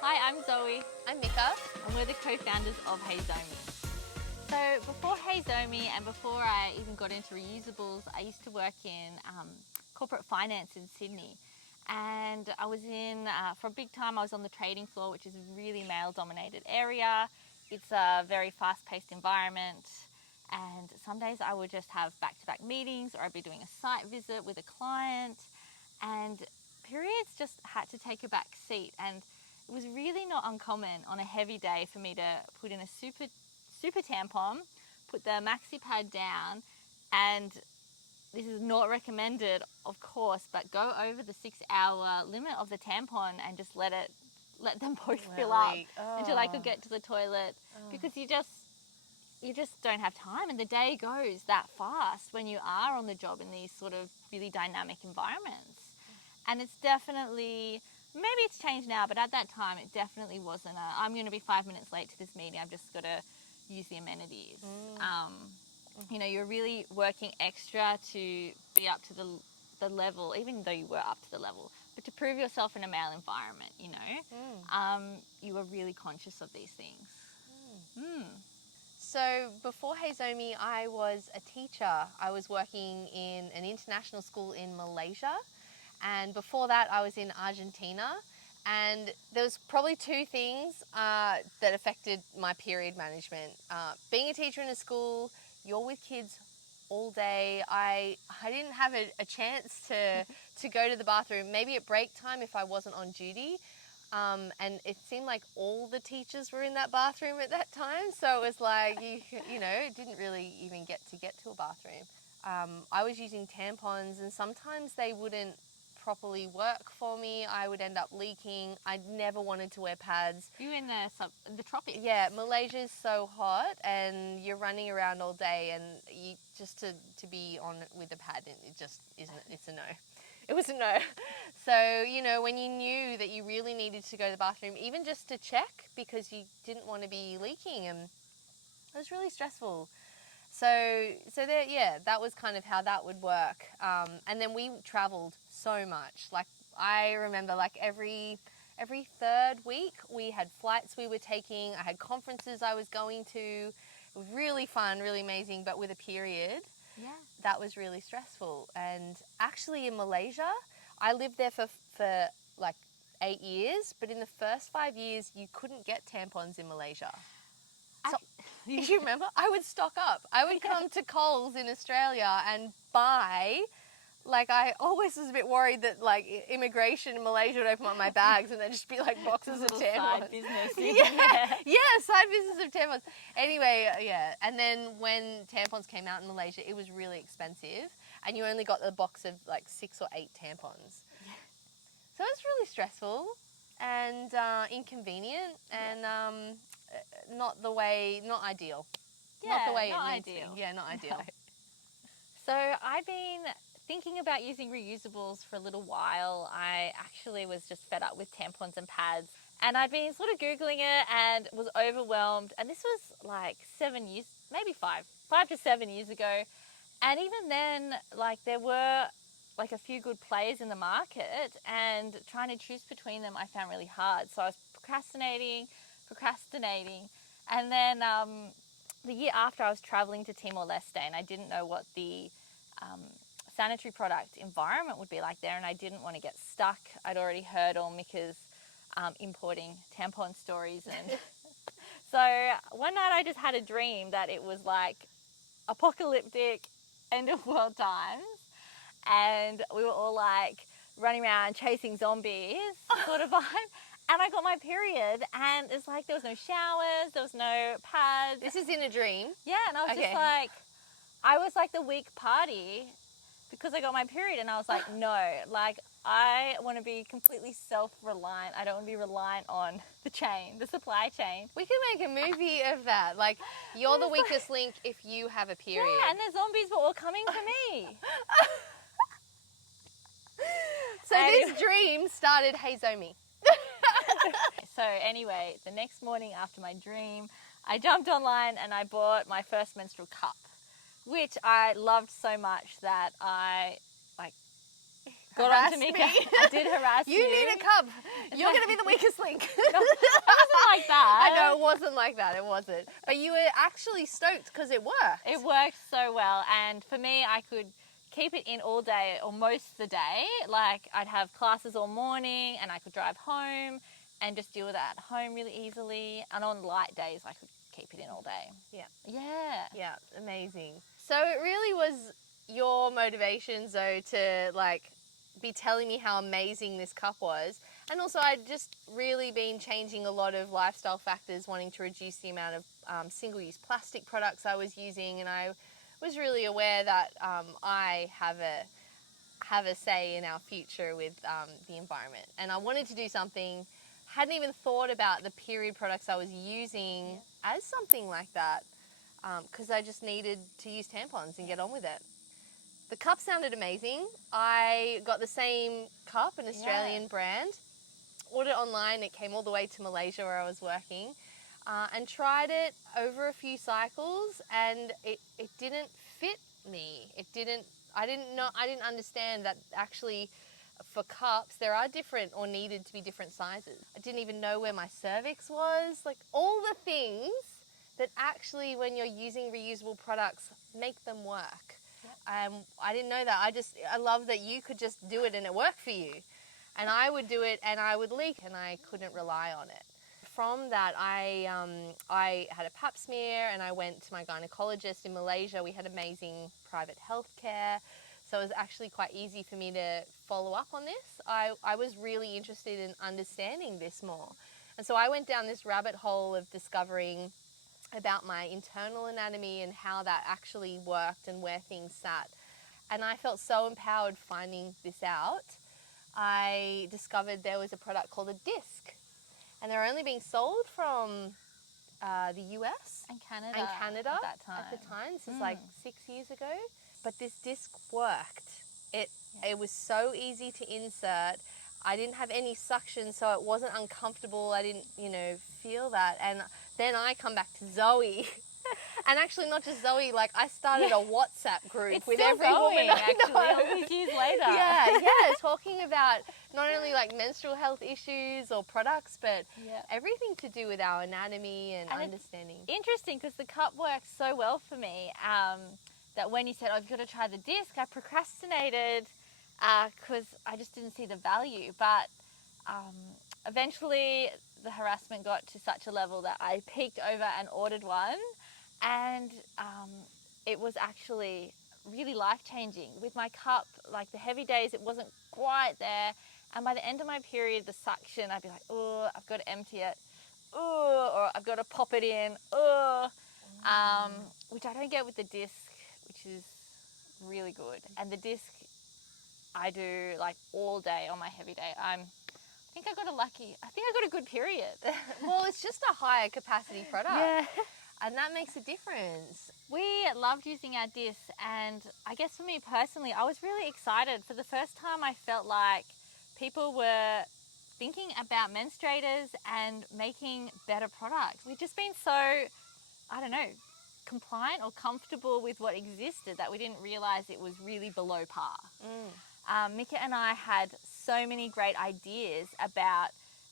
Hi, I'm Zoe, I'm Mika. and we're the co-founders of Hey Zomi. So before Hey Zomi and before I even got into reusables, I used to work in corporate finance in Sydney. And I was for a big time, I was on the trading floor, which is a really male-dominated area. It's a very fast-paced environment. And some days I would just have back-to-back meetings, or I'd be doing a site visit with a client. And periods just had to take a back seat. And it was really not uncommon on a heavy day for me to put in a super tampon, put the maxi pad down, and this is not recommended, of course, but go over the 6 hour limit of the tampon and just let them both fill up until I could get to the toilet, because you just don't have time, and the day goes that fast when you are on the job in these sort of really dynamic environments. And it's definitely, maybe it's changed now, but at that time it definitely wasn't I'm going to be 5 minutes late to this meeting, I've just got to use the amenities. You're really working extra to be up to the level, even though you were up to the level, but to prove yourself in a male environment, you were really conscious of these things. So before Hey Zomi, I was a teacher. I was working in an international school in Malaysia. And before that, I was in Argentina. And there was probably two things that affected my period management. Being a teacher in a school, you're with kids all day. I didn't have a chance to go to the bathroom, maybe at break time if I wasn't on duty. And it seemed like all the teachers were in that bathroom at that time. So it was like, it didn't really even get to a bathroom. I was using tampons, and sometimes they wouldn't properly work for me. I would end up leaking. I never wanted to wear pads. You in the tropics? Yeah, Malaysia is so hot, and you're running around all day, and you just to be on with a pad, it just isn't. It's a no. It was a no. So, when you knew that you really needed to go to the bathroom, even just to check because you didn't want to be leaking, and it was really stressful. So there, yeah, that was kind of how that would work. And then we traveled so much. Like, I remember, like, every third week we had flights we were taking. I had conferences I was going to. It was really fun, really amazing, but with a period. Yeah. That was really stressful. And actually in Malaysia, I lived there for like 8 years, but in the first 5 years, you couldn't get tampons in Malaysia. So, if you remember, I would stock up. I would come to Coles in Australia and buy. Like, I always was a bit worried that, like, immigration in Malaysia would open up my bags and there'd just be, like, boxes of tampons. Side business. Side business of tampons. Anyway, yeah. And then when tampons came out in Malaysia, it was really expensive, and you only got the box of, like, 6 or 8 tampons. Yeah. So it was really stressful and inconvenient, and not ideal. Yeah, not the way not it needs ideal. to be. Yeah, not ideal. No. So I've been thinking about using reusables for a little while. I actually was just fed up with tampons and pads, and I'd been sort of Googling it and was overwhelmed. And this was like 7 years, maybe 5 to 7 years ago. And even then, like, there were like a few good players in the market, and trying to choose between them I found really hard. So I was procrastinating. And then the year after, I was traveling to Timor-Leste, and I didn't know what the sanitary product environment would be like there, and I didn't want to get stuck. I'd already heard all Mika's importing tampon stories, and so one night I just had a dream that it was like apocalyptic end of world times, and we were all like running around chasing zombies sort of vibe. And I got my period, and it's like there was no showers, there was no pads. This is in a dream. Yeah, and I was just like, I was like the weak party because I got my period, and I was like, no, like, I want to be completely self-reliant. I don't want to be reliant on the supply chain. We could make a movie of that. Like, you're the weakest link if you have a period. Yeah, and the zombies were all coming for me. So this dream started Hey Zomi. So anyway, the next morning after my dream, I jumped online and I bought my first menstrual cup, which I loved so much that I got harassed onto me. me. I did harass you. You need a cup. You're going to be the weakest link. It wasn't like that. I know it wasn't like that. It wasn't. But you were actually stoked because it worked. It worked so well, and for me, I could keep it in all day or most of the day. Like, I'd have classes all morning and I could drive home and just deal with it at home really easily. And on light days, I could keep it in all day. Yeah. Yeah. Yeah, amazing. So it really was your motivation, Zoe, to like be telling me how amazing this cup was. And also I'd just really been changing a lot of lifestyle factors, wanting to reduce the amount of single-use plastic products I was using, and I was really aware that I have a say in our future with the environment. And I wanted to do something, hadn't even thought about the period products I was using as something like that, because I just needed to use tampons and get on with it. The cup sounded amazing. I got the same cup, an Australian brand, ordered it online. It came all the way to Malaysia where I was working, and tried it over a few cycles, and it didn't fit me. I didn't understand that actually for cups there are different or needed to be different sizes. I didn't even know where my cervix was. Like, all the things that actually, when you're using reusable products, make them work. I didn't know that. I love that you could just do it and it worked for you. And I would do it and I would leak and I couldn't rely on it. From that, I had a pap smear and I went to my gynecologist in Malaysia. We had amazing private health care. So it was actually quite easy for me to follow up on this. I was really interested in understanding this more. And so I went down this rabbit hole of discovering about my internal anatomy and how that actually worked and where things sat. And I felt so empowered finding this out. I discovered there was a product called a disc, and they're only being sold from the US And Canada. at the time. This is like 6 years ago. But this disc worked. It was so easy to insert. I didn't have any suction, so it wasn't uncomfortable. I didn't, feel that. And then I come back to Zoe. And actually, not just Zoe, like, I started a WhatsApp group It's with still every going, woman I actually, know. all these years later. Yeah, talking about not only like menstrual health issues or products, but everything to do with our anatomy and understanding. Interesting, because the cup works so well for me that when you said, you've got to try the disc, I procrastinated because I just didn't see the value. But eventually the harassment got to such a level that I peeked over and ordered one, and it was actually really life-changing. With my cup, like the heavy days, it wasn't quite there, and by the end of my period, the suction, I'd be like, oh, I've got to empty it, oh, or I've got to pop it in, oh, which I don't get with the disc, which is really good. And the disc I do like all day on my heavy day. I think I got a good period. Well, it's just a higher capacity product. Yeah. And that makes a difference. We loved using our discs, and I guess for me personally, I was really excited. For the first time, I felt like people were thinking about menstruators and making better products. We've just been so, compliant or comfortable with what existed that we didn't realise it was really below par. Mika and I had so many great ideas about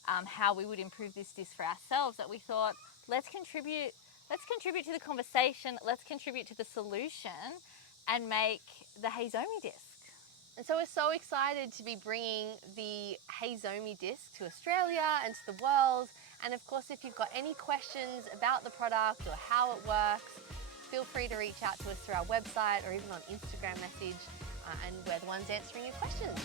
how we would improve this disc for ourselves that we thought, let's contribute to the conversation, let's contribute to the solution and make the Hey Zomi disc. And so we're so excited to be bringing the Hey Zomi disc to Australia and to the world. And of course, if you've got any questions about the product or how it works, feel free to reach out to us through our website or even on Instagram message, and we're the ones answering your questions.